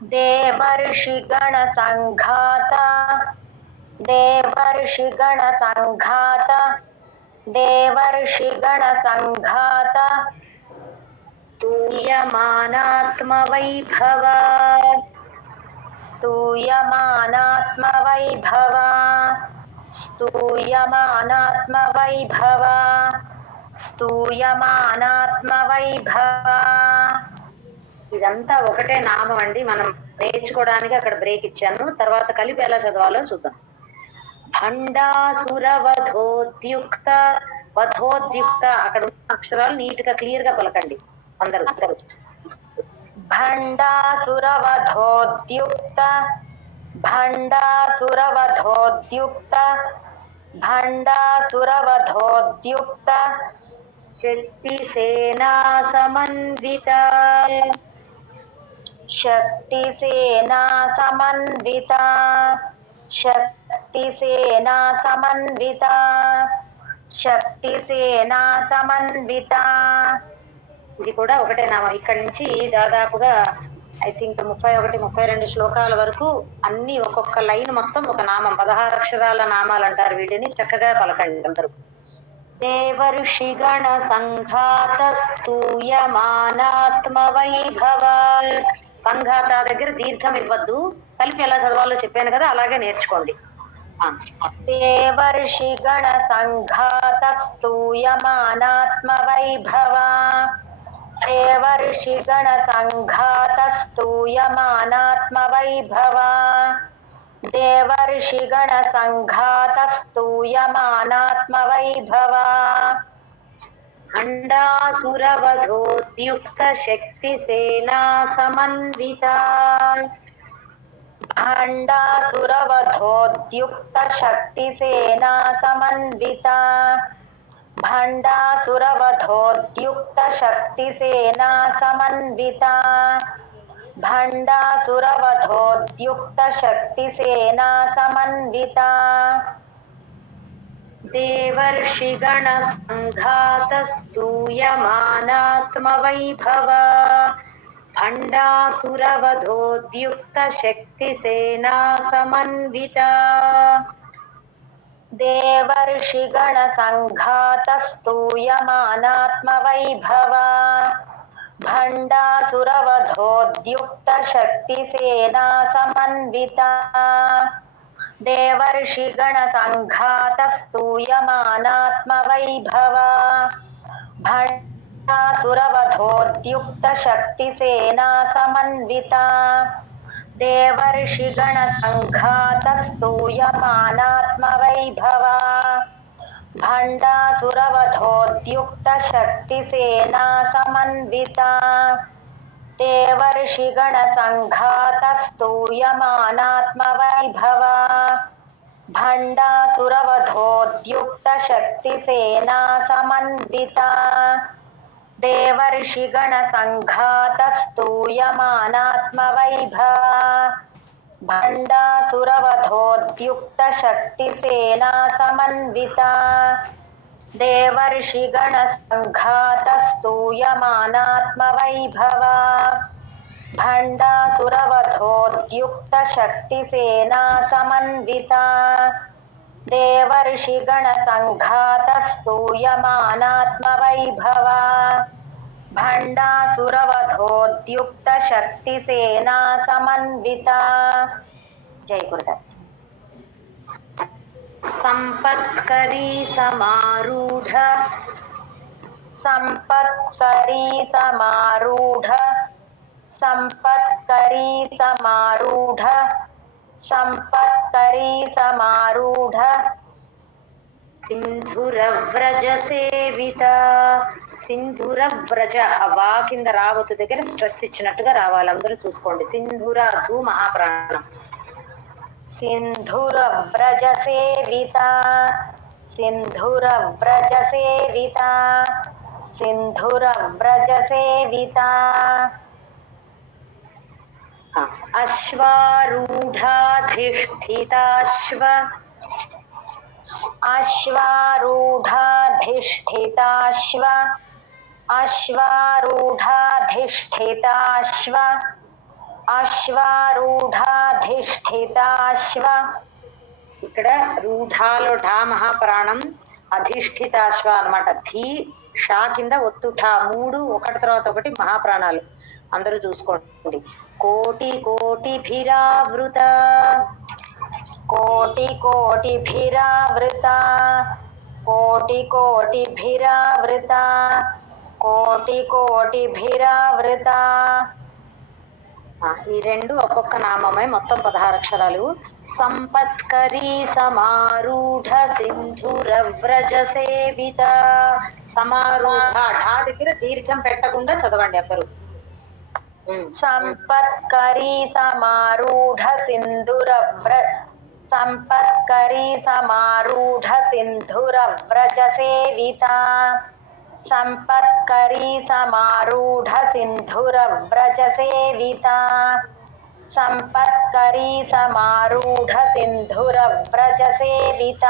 देवर्षिगणसङ्घात देवर्षिगणसङ्घात देवर्षिगणसङ्घात स्तूयमानात्मवैभव स्तूयमानात्मवैभव स्तूयमानात्मवैभव स्तूयमानात्मवैभव. ఇదంతా ఒకటే నామం అండి. మనం నేర్చుకోవడానికి అక్కడ బ్రేక్ ఇచ్చాను. తర్వాత కలిపి ఎలా చదవాలో చూద్దాం. భండాసురవధోద్యుక్త వధోద్యుక్త అక్కడ ఉన్న అక్షరాలు నీట్ గా క్లియర్ గా పలకండి అందరూ. భండాసురవధోద్యుక్త భండాసురవధోద్యుక్త భండాసురవధోద్యుక్త శక్తిసేనా సమన్విత శక్తిసేనా సమన్విత శక్తిసేనా సమన్విత శక్తిసేనా సమన్విత. ఇది కూడా ఒకటే నామం. ఇక్కడి నుంచి దాదాపుగా ఐ థింక్ 31-32 శ్లోకాల వరకు అన్ని ఒక్కొక్క లైన్ మొత్తం ఒక నామం. 16 అక్షరాల నామాలు అంటారు వీటిని. చక్కగా పలకండి అందరూ. దేవర్షిగణ సంఘాత స్తూయమానాత్మ వైభవ. సంఘాత దగ్గర దీర్ఘం ఇవ్వద్దు. కలిపి ఎలా చదవాలో చెప్పాను కదా, అలాగే నేర్చుకోండి. దేవర్షిగణ సంఘాత స్తూయమానాత్మ వైభవ దేవర్షిగణ సంఘాత స్తూయమానాత్మ వైభవ దేవర్షిగణ సంఘాత స్తూయమానాత్మ వైభవ. భండాసురవధోద్యుక్త శక్తిసేనా సమన్విత భండాసురవధోద్యుక్త శక్తిసేనా సమన్విత భండాసురవధోద్యుక్త శక్తిసేనా సమన్విత భండాసురవధోద్యుక్త శక్తిసేనా సమన్విత. దేవర్షిగణ సంఘాత స్తూయమానాత్మ వైభవ భండాసురవధోద్యుక్త శక్తిసేనా సమన్విత. దేవర్షిగణ సంఘాత స్తూయమానాత్మ వైభవ భండాసురవధోద్యుక్త శక్తిసేనా సమన్విత దేవర్షిగణ సంఘాత స్తూయమానాత్మ వైభవ భండాసురవధోద్యుక్త శక్తిసేనా సమన్విత దేవర్షిగణ సంఘాత స్తూయమానాత్మ వైభవ భండాసురవధోద్యుక్త శక్తిసేనా సమన్విత దేవర్షిగణ సంఘాత స్తూయమానాత్మ వైభవ భండాసురవధోద్యుక్త శక్తిసేనా సమన్విత దేవర్షిగణ సంఘాత స్తూయమానాత్మ వైభవ భండాసురవధోద్యుక్త శక్తిసేనా సమన్విత దేవర్షిగణ సంఘాత స్తూయమానాత్మ వైభవ భండాసురవధోద్యుక్త శక్తిసేనా సమన్విత దేవర్షిగణ సంఘాత స్తూయమానాత్మ వైభవ భండాసురవధోద్యుక్త శక్తిసేనా సమన్విత. జై గురుదేవ్. సంపత్కరీ సమారూఢ సంపత్కరీ సమారూఢ సంపత్కరీ సమారూఢ సంపత్కరీ సమారూఢ సింధురవ్రజ సేవిత. సింధురవ్రజ వా కింద రావతు దగ్గర స్ట్రెస్ ఇచ్చినట్టుగా రావాలి. అందరూ చూసుకోండి. సింధుర ధూ మహాప్రాణం. సింధురవ్రజ సేవిత సింధురవ్రజ సేవిత సింధురవ్రజ సేవిత. అశ్వారూఢాధిష్ఠితాశ్వ అశ్వారూఢాధిష్ఠితాశ్వ అశ్వారూఢాధిష్ఠితాశ్వ అశ్వారూఢాధిష్ఠితాశ్వ. ఇక్కడ రూఢాలో ఢా మహాప్రాణం, అధిష్ఠితాశ్వ అనమాట. ధీ షా కింద ఒత్తుఠా, మూడు ఒకటి తర్వాత ఒకటి మహాప్రాణాలు. అందరూ చూసుకోండి. కోటి కోటిభిరావృత, కోటి కోటిభిరావృత, కోటి కోటిభిరావృత, కోటి కోటిభిరావృత. ఈ రెండు ఒక్కొక్క నామమే, మొత్తం 16 అక్షరాలు. సంపత్కరీ సమారూఢ సింధురవ్రజ సేవిత. సమారూఢ ఢా దగ్గర దీర్ఘం పెట్టకుండా చదవండి అందరూ. సంపత్కరీ సమారూఢ సంపత్కరీ సమారూఢ సింధురవ్రజ సేవిత. సంపత్కరీ సమారూఢ సింధురవ్రజ సేవిత. సంపత్కరీ సమారూఢ సింధురవ్రజ సేవిత.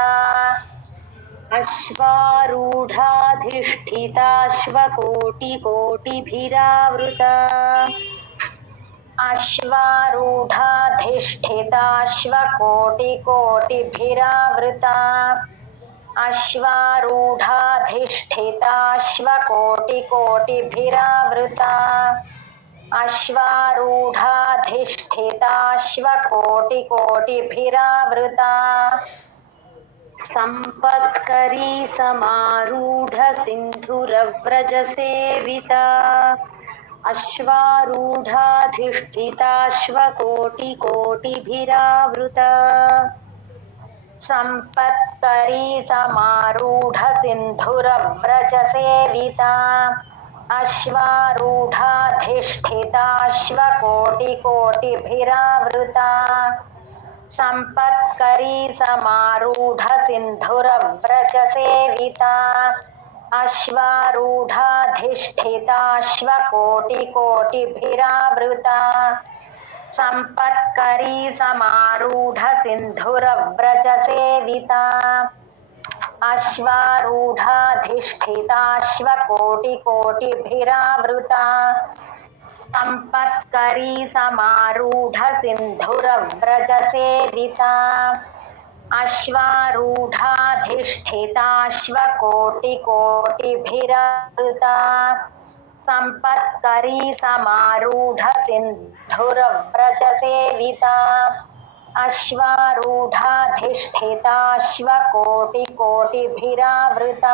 అశ్వారూఢాధిష్ఠితాశ్వకోటి కోటిభిరావృత. అశ్వారూఢాధిష్ఠితాశ్వకోటి కోటిభిరావృత. అశ్వారూఢాధిష్ఠితాశ్వకోటి కోటిభిరావృత. అశ్వారూఢాధిష్ఠితాశ్వకోటి కోటిభిరావృత. సంపత్కరీ సమారూఢ సింధురవ్రజ సేవిత. అశ్వారూఢాధిష్ఠితాశ్వకోటి కోటిభిరావృత. సంపత్కరీ సమారూఢ సింధురవ్రజ సేవిత. అశ్వారూఢాధిష్ఠితాశ్వకోటి కోటిభిరావృత. సంపత్కరీ సమారూఢ సింధురవ్రజ సేవిత. అశ్వారూఢాధిష్ఠితాశ్వకోటి కోటిభిరావృత. సంపత్కరీ సమారూఢ సింధురవ్రజ సేవిత. అశ్వారూఢాధిష్ఠితాశ్వకోటి కోటిభిరావృత. సంపత్కరీ సమారూఢ సింధురవ్రజ సేవిత. అశ్వారూఢాధిష్ఠితాశ్వకోటి కోటిభిరావృత. సంపత్కరీ సమారూఢ సింధురవ్రజ సేవిత. అశ్వారూఢాధిష్ఠితాశ్వకోటి కోటిభిరావృత.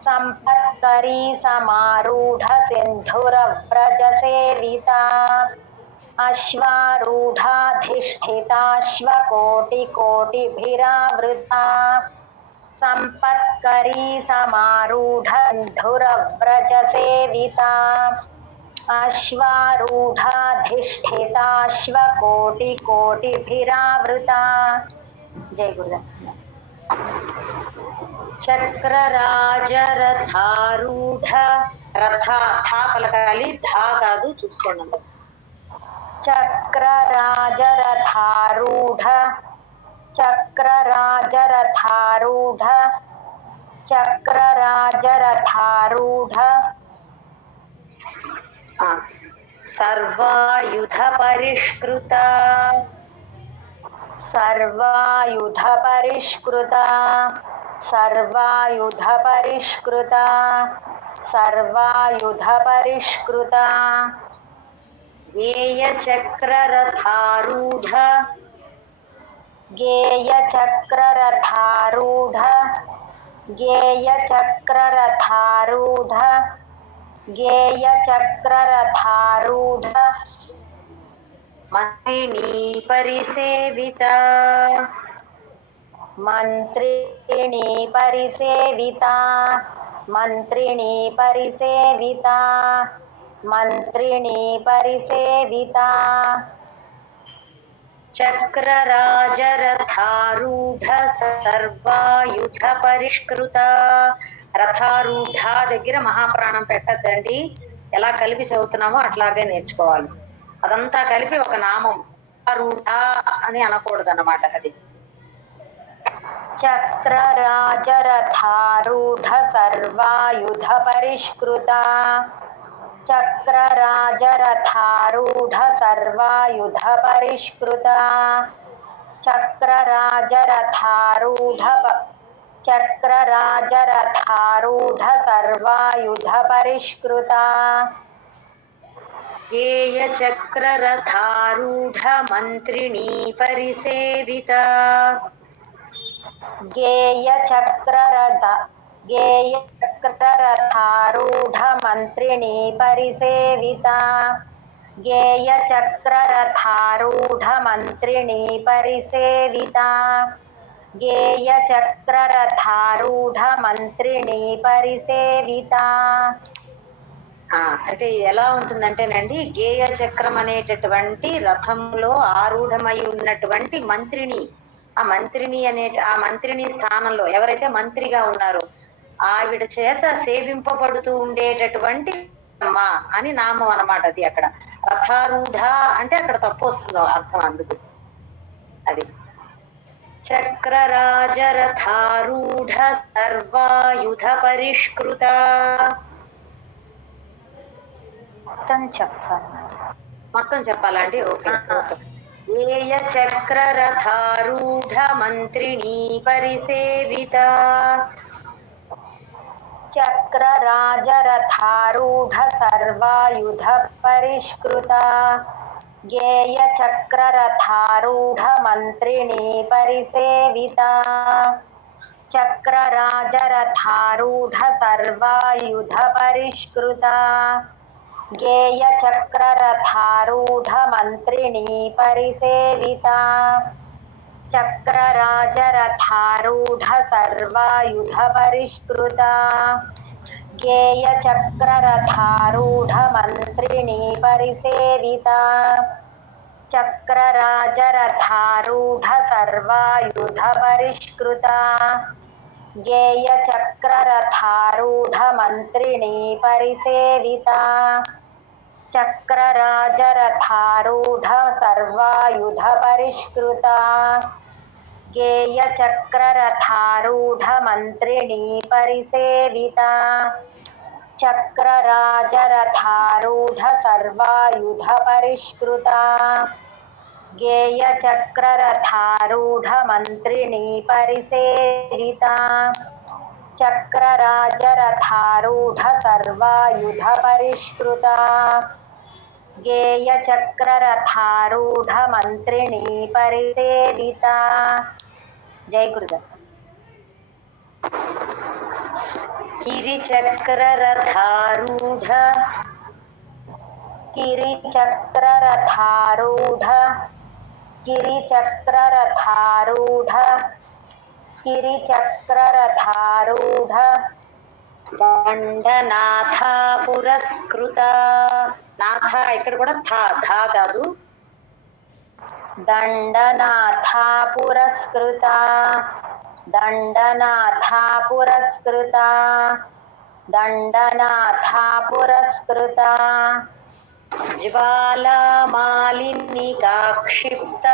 సంపత్కరీ సమారూఢ సింధురవ్రజ సేవిత. అశ్వారూఢాధిష్ఠితాశ్వకోటి కోటిభిరావృత. సంపత్కరీ సమారూఢ సింధురవ్రజ సేవిత. అశ్వారూఢాధిష్ఠితాశ్వకోటి కోటిభిరావృత. జై గురుదేవ్. చక్రరాజరథారూఢ, రథ థా పలకాలి, ధా కాదు, చూసుకోండి. చక్రరాజరథారూఢ, చక్రరాజరథారూఢ, చక్రరాజరథారూఢ. సర్వాయుధ పరిష్కృత, సర్వాయుధ పరిష్కృత, సర్వాయుధ పరిష్కృత, సర్వాయుధ పరిష్కృత. గేయచక్రరథారూఢ, గేయచక్రరథారూఢ, గేయచక్రరథారూఢ, గేయచక్రరథారూఢ. మంత్రిణీ పరిసేవిత, మంత్రిణీ పరిసేవిత, మంత్రిణీ పరిసేవిత, మంత్రిణీ పరిసేవిత. చక్రరాజరథారూఢ, సర్వాయుధ పరిష్కృత. రథారూఢ దగ్గర మహాప్రాణం పెట్టద్దండి, ఎలా కలిపి చదువుతున్నామో అట్లాగే నేర్చుకోవాలి. అదంతా కలిపి ఒక నామం, రూఢ అని అనకూడదు అన్నమాట. అది చక్రరాజరథారూఢ సర్వాయుధ పరిష్కృత. चक्रराजरथारूढ सर्वायुध परिष्कृता चक्रराजरथारूढ सर्वायुध परिष्कृता गेयचक्ररथारूढ मन्त्रिणी परिसेविता गेयचक्ररथारूढ मन्त्रिणी परिसेविता गेयचक्ररथारूढ मन्त्रिणी परिसेविता गेयचक्ररथारूढ मन्त्रिणी परिसेविता అంటే ఎలా ఉంటుందంటేనండి గేయ చక్రం అనేటటువంటి రథంలో ఆరూఢమై ఉన్నటువంటి మంత్రిని ఆ మంత్రిని స్థానంలో ఎవరైతే మంత్రిగా ఉన్నారో ఆవిడ చేత సేవింపబడుతూ ఉండేటటువంటి అమ్మా అని నామం అన్నమాట. అది అక్కడ రథారూఢ అంటే అక్కడ తప్పు వస్తుందో అర్థం, అందుకు అది చక్రరాజరథారూఢ సర్వాయుధ పరిష్కృత. మొత్తం చెప్పాలండి? Okay okay. ఏయ చక్రరథారూఢ మంత్రిణీ పరిసేవిత చక్రరాజరథారూఢ సర్వాయుధ పరిష్కృత గేయ చక్రరథారూఢ మంత్రిణీ పరిసేవిత చక్రరాజరథారూఢ సర్వాయుధ పరిష్కృత గేయ చక్రరథారూఢ మంత్రిణీ పరిసేవిత చక్రరాజరథారూఢ సర్వాయుధ పరిష్కృత గేయ చక్రరథారూఢ మంత్రిణీ పరిసేవిత చక్రరాజరథారూఢ సర్వాయుధ పరిష్కృత గేయ చక్రరథారూఢ మంత్రిణీ పరిసేవిత చక్రరాజరథారూఢ సర్వాయుధ పరిష్కృత గేయ చక్రరథారూఢ మంత్రిణీ పరిసేవిత చక్రరాజరథారూఢ సర్వాయుధ పరిష్కృత గేయ చక్రరథారూఢ మంత్రిణీ పరిసేవిత చక్రరాజరథారూఢ సర్వాయుధ పరిష్కృత గేయ చక్రరథారూఢ మంత్రిణీ పరిసేవిత. జై గురుదేవ్. గిరిచక్రరథారూఢ గిరిచక్రరథారూఢ గిరిచక్రరథారూఢ గిరిచక్రరథారూఢ దండనాథ పురస్కృత. నాథ ఇక్కడ కూడా ధా కాదు, దండనాథ పురస్కృత దండనాథ పురస్కృత దండనాథ పురస్కృత జ్వాలామాలిని కాక్షిప్త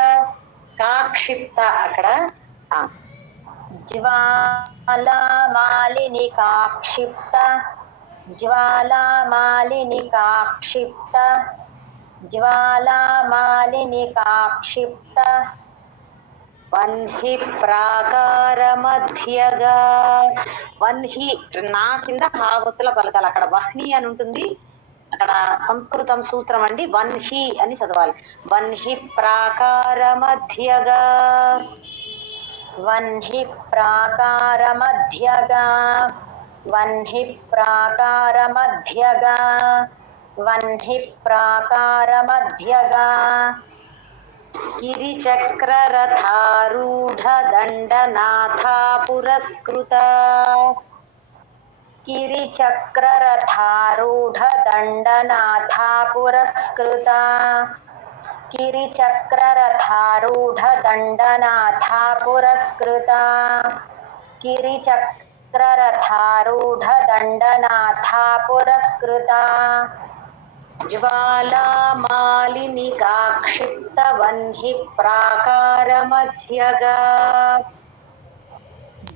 అక్కడ జ్వాలామాలిని కాక్షిప్త జ్వాలామాలిని కాక్షిప్త జ్వాలామాలిని కాక్షిప్త వన్హి ప్రాకార మధ్యగా. వన్హి నా కింద హావతుల పలకాలి, అక్కడ వహ్ని అని ఉంటుంది, అక్కడ సంస్కృతం సూత్రం అండి, వన్హి అని చదవాలి. వన్హి ప్రాకార మధ్యగా వన్హి ప్రాకార మధ్యగా వన్హి ప్రాకార మధ్యగా వన్హి ప్రాకార మధ్యగా గిరిచక్రరథారూఢ దండనాథ పురస్కృత గిరిచక్రరథారూఢ దండనాథ పురస్కృత గిరిచక్రరథారూఢ దండనాథ పురస్కృత గిరిచక్రరథారూఢ దండనాథ పురస్కృత జ్వాలామాలిని కాక్షిప్త వన్హి ప్రాకార మధ్యగా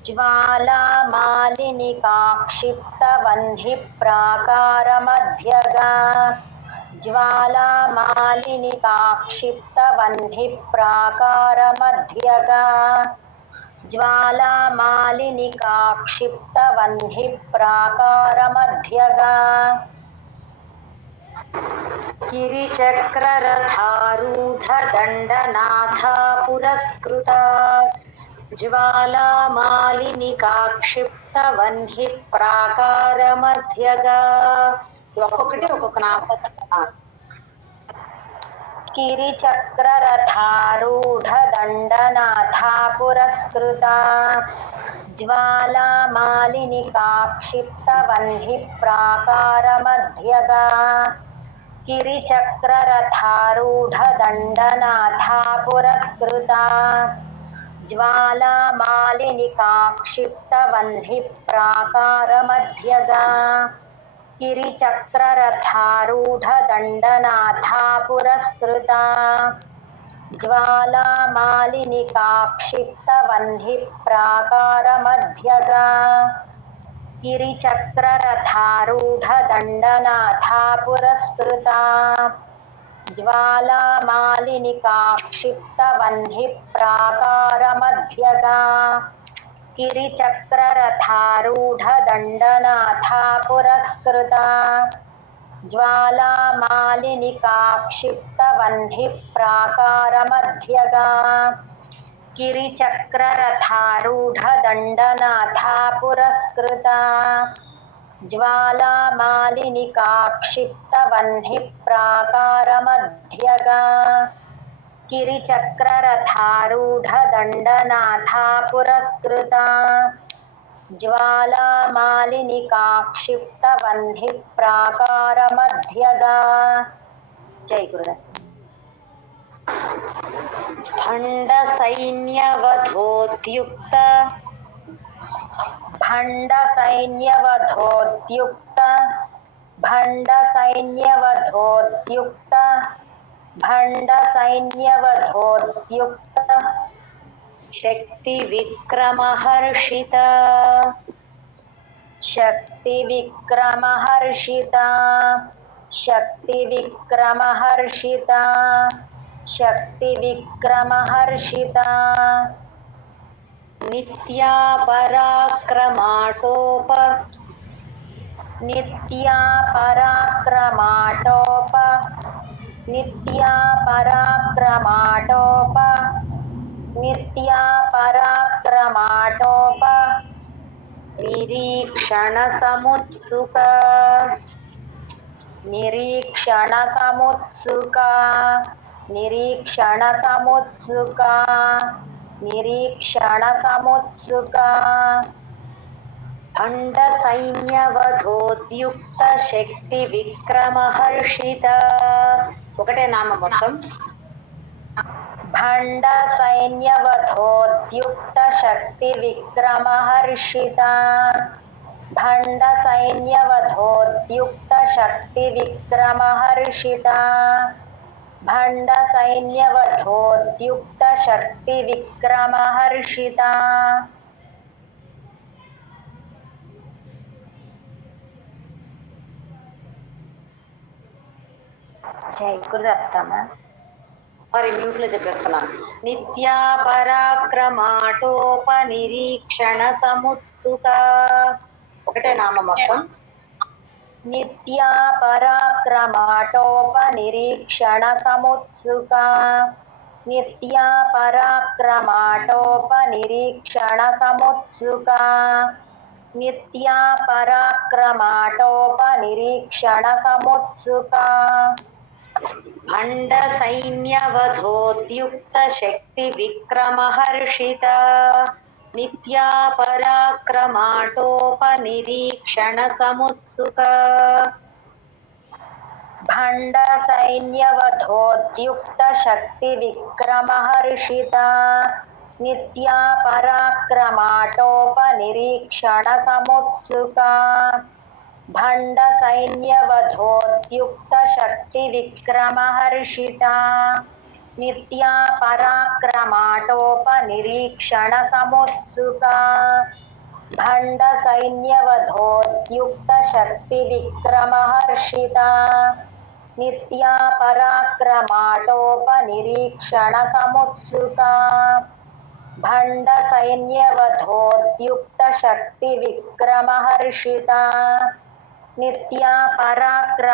ज्वालामालिनिकाक्षिप्तवह्निप्राकारमध्यगा ज्वालामालिनिकाक्षिप्तवह्निप्राकारमध्यगा ज्वालामालिनिकाक्षिप्तवह्निप्राकारमध्यगा गिरिचक्ररथारूढदण्डनाथा पुरस्कृता ज्वालामालिनिकाक्षिप्तवह्निप्राकारमध्यगा ఒక్కొక్కటి ఒక్కొక్క నామం गिरिचक्ररथारूढदण्डनाथा पुरस्कृता ज्वालामालिनिकाक्षिप्तवह्निप्राकारमध्यगा गिरिचक्ररथारूढदण्डनाथा पुरस्कृता ज्वालामालिनिकाक्षिप्तवह्निप्राकारमध्यगा गिरिचक्ररथारूढदण्डनाथा पुरस्कृता ज्वालामालिनिकाक्षिप्तवह्निप्राकारमध्यगा गिरिचक्ररथारूढदण्डनाथा पुरस्कृता ज्वालामालिनिकाक्षिप्तवह्निप्राकारमध्यगा गिरिचक्ररथारूढदण्डनाथा पुरस्कृता ज्वालामालिनिकाक्षिप्तवह्निप्राकारमध्यगा गिरिचक्ररथारूढदण्डनाथा पुरस्कृता ज्वालामालिनिकाक्षिप्तवह्निप्राकारमध्यगा गिरिचक्ररथारूढदण्डनाथा पुरस्कृता ज्वालामालिनिकाक्षिप्तवह्निप्राकारमध्यगा जय गुरुदेव भण्डसैन्यवधोद्युक्त भण्डसैन्यवधोद्युक्त भण्डसैन्यवधोद्युक्त भण्डसैन्यवधोद्युक्त शक्तिविक्रमहर्षिता शक्तिविक्रमहर्षिता शक्तिविक्रमहर्षिता शक्तिविक्रमहर्षिता नित्या पराक्रमाटोप नित्या पराक्रमाटोप नित्या पराक्रमाटोप नित्या पराक्रमाटोप निरीक्षणसमुत्सुका निरीक्षणसमुत्सुका निरीक्षणसमुत्सुका निरीक्षणसमुत्सुका भण्डसैन्यवधोद्युक्त शक्तिविक्रमहर्षिता ఒకటే నామం మొత్తం भण्डसैन्यवधोद्युक्त शक्तिविक्रमहर्षिता भण्डसैन्यवधोद्युक्त शक्तिविक्रमहर्षिता भण्डसैन्यवधोद्युक्त शक्तिविक्रमहर्षिता जय गुरुदत्तम మరి మ్యూట్ లో చెప్పేస్తున్నాను నిత్యా పరాక్రమాటోపనిరీక్షణ సముత్సుక ఒకటే నామం మొత్తం నిత్యా పరాక్రమాటోపనిరీక్షణ సముత్సుక నిత్యా పరాక్రమాటోపనిరీక్షణ సముత్సుక నిత్యా పరాక్రమాటోపనిరీక్షణ సముత్సుక भण्डसैन्यवधोद्युक्त शक्तिविक्रमहर्षिता नित्या पराक्रमाटोपनिरीक्षणसमुत्सुका भण्डसैन्यवधोद्युक्त शक्तिविक्रमहर्षिता नित्या पराक्रमाटोपनिरीक्षणसमुत्सुका भण्डसैन्यवधोद्युक्त शक्तिविक्रमहर्षिता नित्या पराक्रमाटोपनिरीक्षण समुत्सुका भण्ड सैन्यवधोद्युक्त शक्ति विक्रमहर्षिता नित्या पराक्रमाटोपनिरीक्षण समुत्सुका भण्ड सैन्यवधोद्युक्त शक्ति विक्रमहर्षिता नित्या पराक्रमाटोपनिरीक्षण